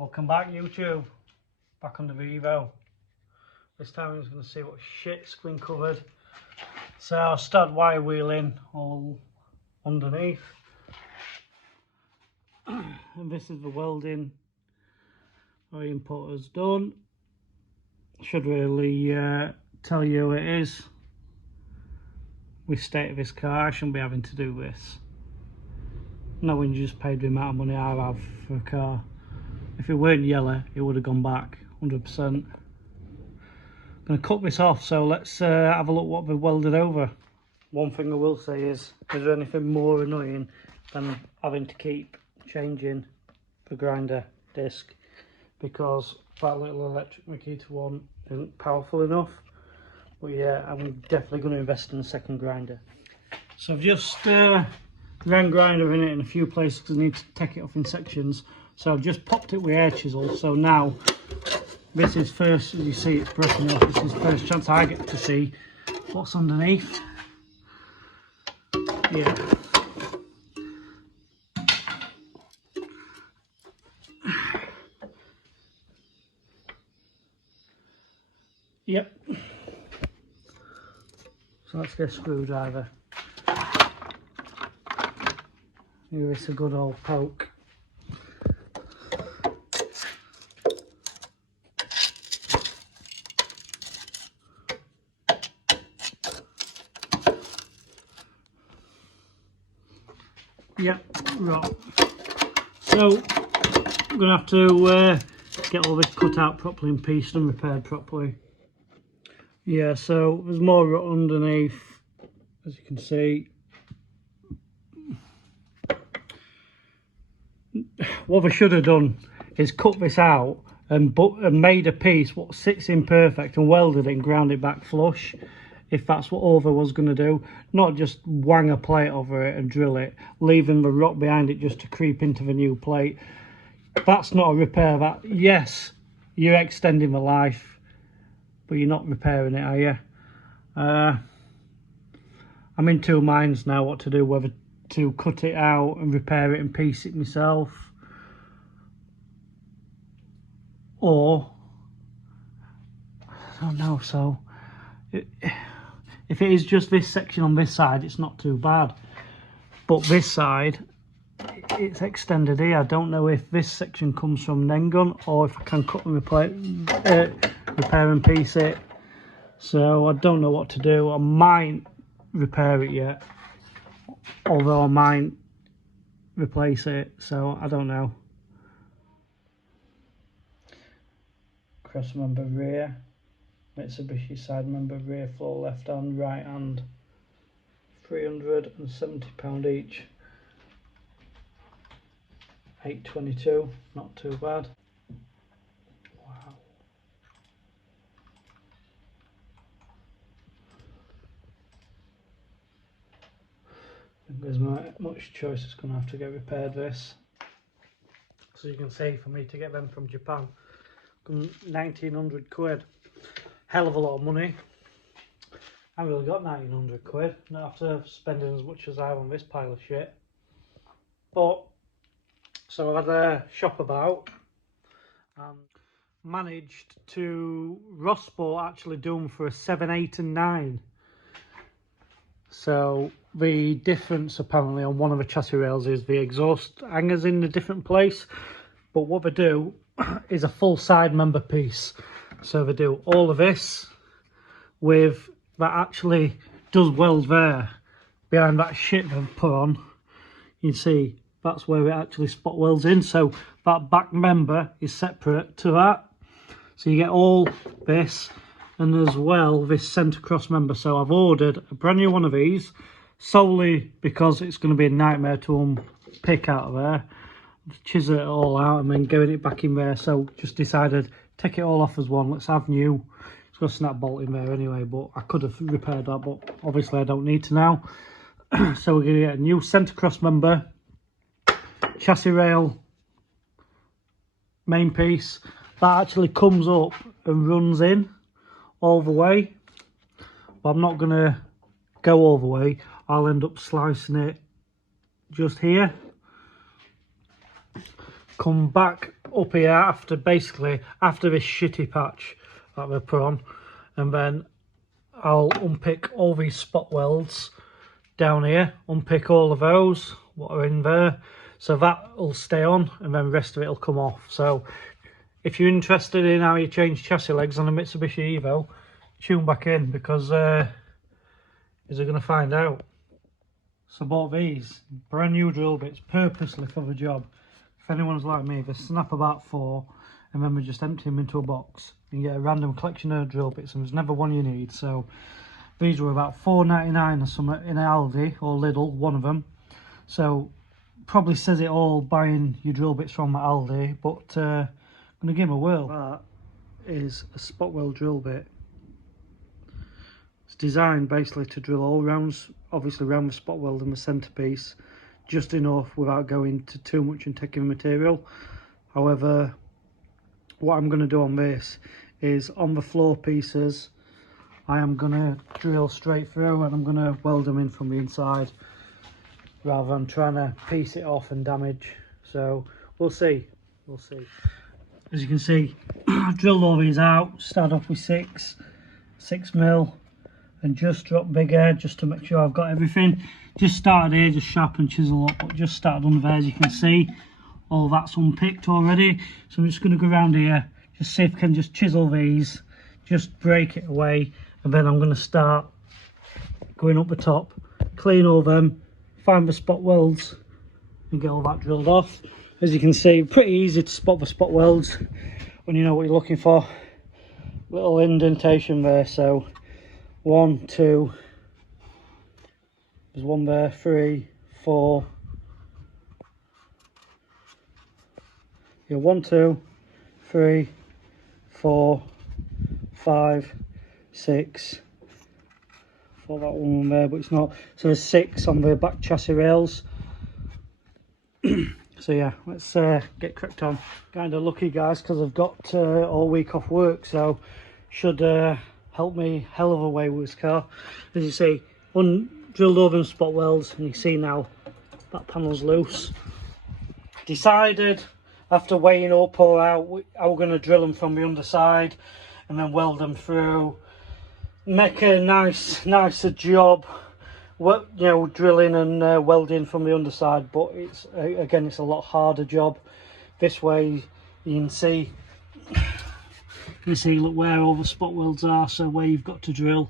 Welcome back, YouTube. Back on the Vivo. This time I'm just going to see what shit's been covered. So I'll start wire wheeling all underneath. And this is the welding our input has done. Should really tell you who it is. With state of this car, I shouldn't be having to do this. No one just paid the amount of money I have for a car. If it weren't yellow, it would have gone back 100%. I'm going to cut this off, so let's have a look what they've welded over. One thing I will say is there anything more annoying than having to keep changing the grinder disc, because that little electric Makita one isn't powerful enough. But yeah, I'm definitely going to invest in a second grinder. So I've just ran grinder in it in a few places because I need to take it off in sections. So I've just popped it with air chisel. So now this is first, as you see, it's breaking off. This is first chance I get to see what's underneath. Yeah. Yep. So let's get a screwdriver. Give this a good old poke. Yep, right. So I'm going to have to get all this cut out properly and pieced and repaired properly. Yeah, so there's more rut underneath, as you can see. What I should have done is cut this out and made a piece what sits in perfect and welded it and ground it back flush, if that's what Over was going to do. Not just wang a plate over it and drill it, leaving the rot behind it just to creep into the new plate. That's not a repair. That, yes, you're extending the life, but you're not repairing it, are you? I'm in two minds now what to do, whether to cut it out and repair it and piece it myself, or I don't know. So if it is just this section on this side, it's not too bad, but this side, it's extended here. I don't know if this section comes from Nengun or if I can cut and repair and piece it. So I don't know what to do. I might repair it yet, although I might replace it, so I don't know. Cross member rear, Mitsubishi side member rear floor left hand, right hand, £370 each. 822, not too bad. Wow. I think there's much choice. It's going to have to get repaired, this. So you can see, for me to get them from Japan, 1900 quid. Hell of a lot of money. I haven't really got 1900 quid, not after spending as much as I have on this pile of shit. But so I've had a shop about and managed to Rossport actually do them for a 7, 8 and 9. So the difference apparently on one of the chassis rails is the exhaust hangers in a different place, but what they do is a full side member piece. So they do all of this with that actually does weld there behind that shit they've put on. You can see that's where it actually spot welds in, so that back member is separate to that. So you get all this and as well this centre cross member. So I've ordered a brand new one of these solely because it's going to be a nightmare to unpick out of there, chisel it all out and then getting it back in there. So just decided take it all off as one. Let's have new. It's got a snap bolt in there anyway, but I could have repaired that, but obviously I don't need to now. So we're going to get a new centre cross member, chassis rail, main piece that actually comes up and runs in all the way, but I'm not going to go all the way. I'll end up slicing it just here, come back up here after this shitty patch that we put on, and then I'll unpick all these spot welds down here, unpick all of those what are in there, so that will stay on, and then the rest of it will come off. So if you're interested in how you change chassis legs on a Mitsubishi Evo, tune back in, because you're going to find out. So bought these brand new drill bits purposely for the job. If anyone's like me, they snap about 4 and then we just empty them into a box and get a random collection of drill bits, and there's never one you need. So these were about £4.99 or something in Aldi or Lidl, one of them. So probably says it all buying your drill bits from Aldi, but I'm going to give them a whirl. That is a spot weld drill bit. It's designed basically to drill all rounds, obviously round the spot weld and the centrepiece, just enough without going to too much and taking material. However, what I'm going to do on this is on the floor pieces, I am going to drill straight through and I'm going to weld them in from the inside rather than trying to piece it off and damage. So we'll see. As you can see, I've drilled all these out, start off with 6mm, and just drop bigger just to make sure I've got everything. Just started here, just sharpen and chisel up, but just started under there. As you can see, all that's unpicked already. So I'm just going to go around here, just see if I can just chisel these, just break it away, and then I'm going to start going up the top, clean all them, find the spot welds and get all that drilled off. As you can see, pretty easy to spot the spot welds when you know what you're looking for. Little indentation there, so 1, 2, there's one there, 3, 4, yeah, 1, 2, 3, 4, 5, 6. Thought that one there, but it's not. So there's 6 on the back chassis rails. So yeah, let's get cracked on. Kind of lucky, guys, because I've got all week off work, so should help me hell of a way with this car. As you see, drilled over in spot welds, and you see now that panel's loose. Decided after weighing up or out, I'm going to drill them from the underside and then weld them through, make a nicer job, you know, drilling and welding from the underside. But it's again, it's a lot harder job. This way you can see look where all the spot welds are, so where you've got to drill.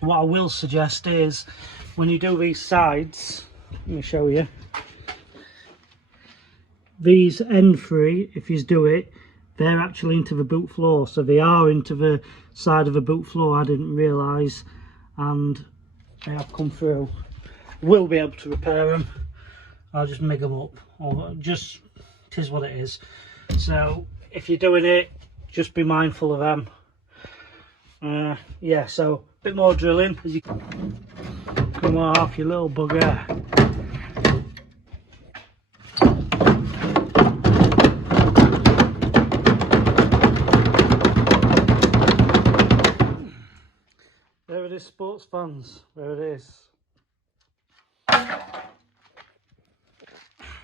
What I will suggest is when you do these sides, let me show you, these end 3, if you do it, they're actually into the boot floor, so they are into the side of the boot floor. I didn't realise, and they have come through. We'll be able to repair them. I'll just make them up, or just, it is what it is. So if you're doing it, just be mindful of them. Yeah, so a bit more drilling as you come off, you little bugger. There it is, sports fans, there it is.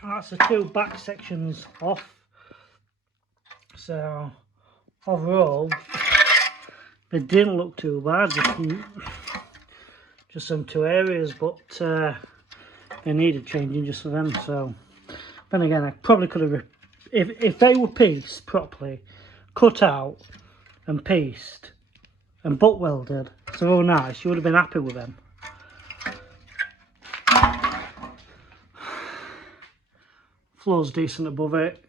That's the 2 back sections off. So overall, they didn't look too bad, just some 2 areas, but they needed changing just for them. So then again, I probably could have, if they were pieced properly, cut out and pieced and butt welded, so all nice, you would have been happy with them. Floor's decent above it.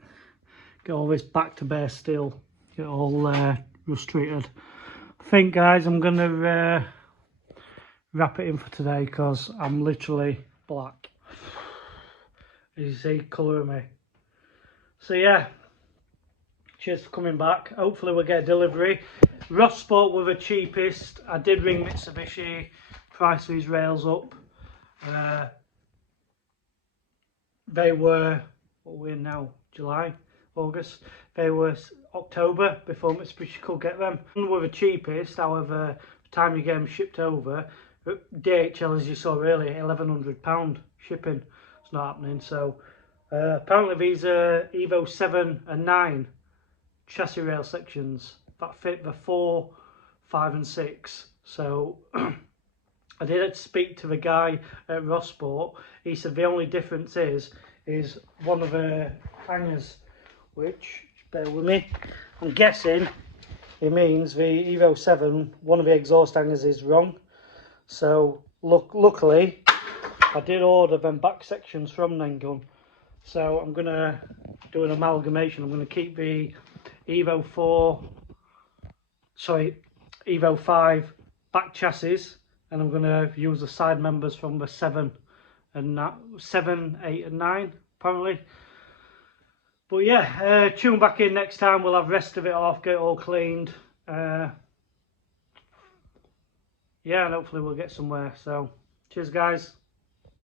Get all this back to bare steel, get all rust treated. I think, guys, I'm gonna wrap it in for today because I'm literally black. As you see, colour of me. So yeah, cheers for coming back. Hopefully we'll get a delivery. Ross Sport were the cheapest. I did ring Mitsubishi, price these rails up. They were, what are we in now, July, August? They were October before Mitsubishi could get them. They were the cheapest, however, the time you get them shipped over, DHL, as you saw earlier, £1,100 shipping. It's not happening, so Apparently these are Evo 7 and 9 chassis rail sections that fit the 4, 5 and 6. So I did speak to the guy at Rossport. He said the only difference is one of the hangers, which, bear with me, I'm guessing it means the Evo 7, one of the exhaust hangers is wrong. So luckily I did order them back sections from Nengun. So I'm going to do an amalgamation. I'm going to keep the Evo 5 back chassis, and I'm going to use the side members from the 7, 8 and 9 apparently. But yeah, tune back in next time. We'll have the rest of it off, get it all cleaned. Yeah, and hopefully we'll get somewhere. So cheers guys.